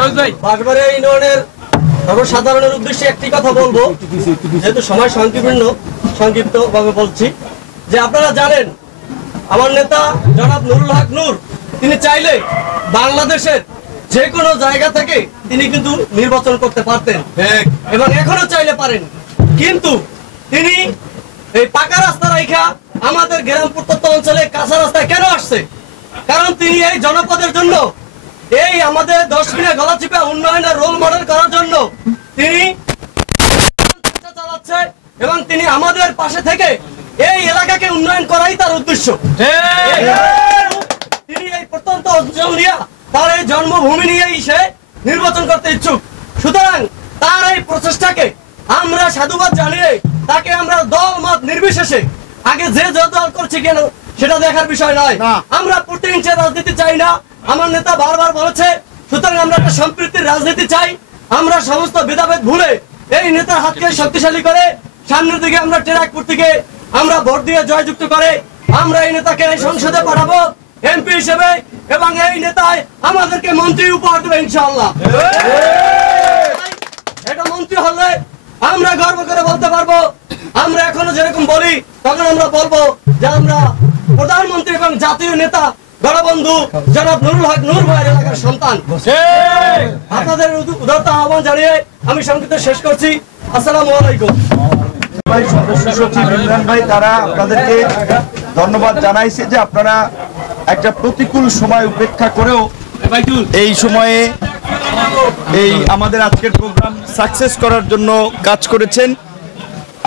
বাঁশবাড়িয়া ইউনিয়নের সর্বসাধারণের উদ্দেশ্যে একটি কথা বলবো, যেহেতু সময় সংক্ষিপ্ত ভাবে বলছি, যে আপনারা জানেন আমার নেতা জনাব নুরুল হক নূর তিনি চাইলে বাংলাদেশের যে কোনো জায়গা থেকে তিনি কিন্তু নির্বাচন করতে পারতেন এবং এখনো চাইলে পারেন, কিন্তু তিনি এই পাকা রাস্তা রাইখা আমাদের গ্রাম প্রত্যন্ত অঞ্চলে কাঁচা রাস্তায় কেন আসছে? কারণ তিনি এই জনপদের জন্য, এই আমাদের 10 মিনিট গলাচিপা উন্নয়নের রোল মডেল করার জন্য তিনি চালাচ্ছে এবং তিনি আমাদের পাশে থেকে এই এলাকাকে উন্নয়ন করাই তার উদ্দেশ্য। তিনি এই প্রত্যন্ত অঞ্চল নিয়ে তার এই জন্মভূমি নিয়েই সে নির্বাচন করতে ইচ্ছুক। সুতরাং তার এই প্রচেষ্টাকে আমরা সাধুবাদ জানিয়ে তাকে আমরা দল মত নির্বিশেষে, আগে যে দল করছে কেন সেটা দেখার বিষয় নয়, আমরা প্রতিহিংসার রাজনীতি চাই না। আমার নেতা বারবার বলেছে, সুতরাং আমরা একটা সম্প্রীতির রাজনীতি চাই। আমরা সমস্ত ভেদাভেদ ভুলে এই নেতার হাতকে শক্তিশালী করে সামনের দিকে আমরা ট্র্যাক করতে আমরা ভোট দিয়ে জয়যুক্ত করে আমরা এই নেতাকে সংসদে পাঠাবো এমপি হিসেবে, এবং এই নেতায় আমাদেরকে মন্ত্রী উপহার দেবে ইনশাআল্লাহ। এটা মন্ত্রী হলে আমরা গর্ব করে বলতে পারবো, আমরা এখনো যেরকম বলি তখন আমরা বলবো যে আমরা প্রধানমন্ত্রী এবং জাতীয় নেতা গণবন্ধু জনাব নুরুল হক নূর ভাইয়ের এলাকার সন্তান। আপনাদের উদারত আহ্বান জানিয়ে আমি সংক্ষিপ্ত শেষ করছি। আসসালামু আলাইকুম। সদস্য সচিব ইমরান ভাই তারা আপনাদেরকে ধন্যবাদ জানাইছে যে আপনারা একটা প্রতিকূল সময় উপেক্ষা করেও এই সময়ে এই আমাদের আজকের প্রোগ্রাম সাকসেস করার জন্য কাজ করেছেন।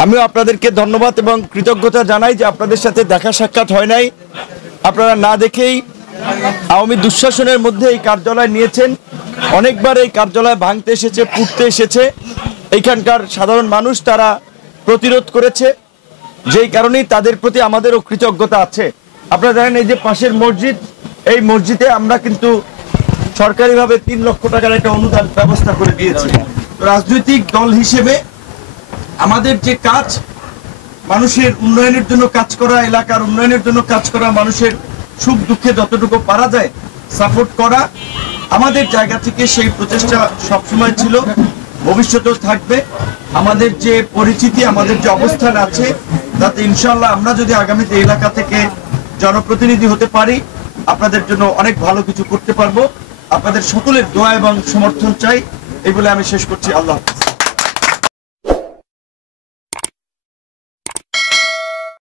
আমিও আপনাদেরকে ধন্যবাদ এবং কৃতজ্ঞতা জানাই যে আপনাদের সাথে দেখা সাক্ষাৎ হয় নাই, আপনারা না দেখেই আওয়ামী দুঃশাসনের মধ্যে এই কার্যালয় নিয়েছেন। অনেকবার এই কার্যালয় ভাঙতে এসেছে, পুড়তে এসেছে, এইখানকার সাধারণ মানুষ তারা প্রতিরোধ করেছে, যেই কারণেই তাদের প্রতি আমাদেরও কৃতজ্ঞতা আছে। আপনারা জানেন এই যে পাশের মসজিদ, এই মসজিদে আমরা কিন্তু সরকারিভাবে 3 লক্ষ টাকার একটা অনুদান ব্যবস্থা করে দিয়েছি। রাজনৈতিক দল হিসেবে আমাদের যে কাজ, মানুষের উন্নয়নের জন্য কাজ করা, এলাকার উন্নয়নের জন্য কাজ করা, মানুষের সুখ দুঃখে যতটুকু পারা যায় সাপোর্ট করা, আমাদের জায়গা থেকে সেই প্রচেষ্টা সবসময় ছিল, ভবিষ্যতেও থাকবে। আমাদের যে পরিচিতি, আমাদের যে অবস্থান আছে, তাতে ইনশাআল্লাহ আমরা যদি আগামীতে এলাকা থেকে জনপ্রতিনিধি হতে পারি, আপনাদের জন্য অনেক ভালো কিছু করতে পারবো। আপনাদের সকলের দোয়া এবং সমর্থন চাই, এই বলে আমি শেষ করছি। আল্লাহ হাফেজ।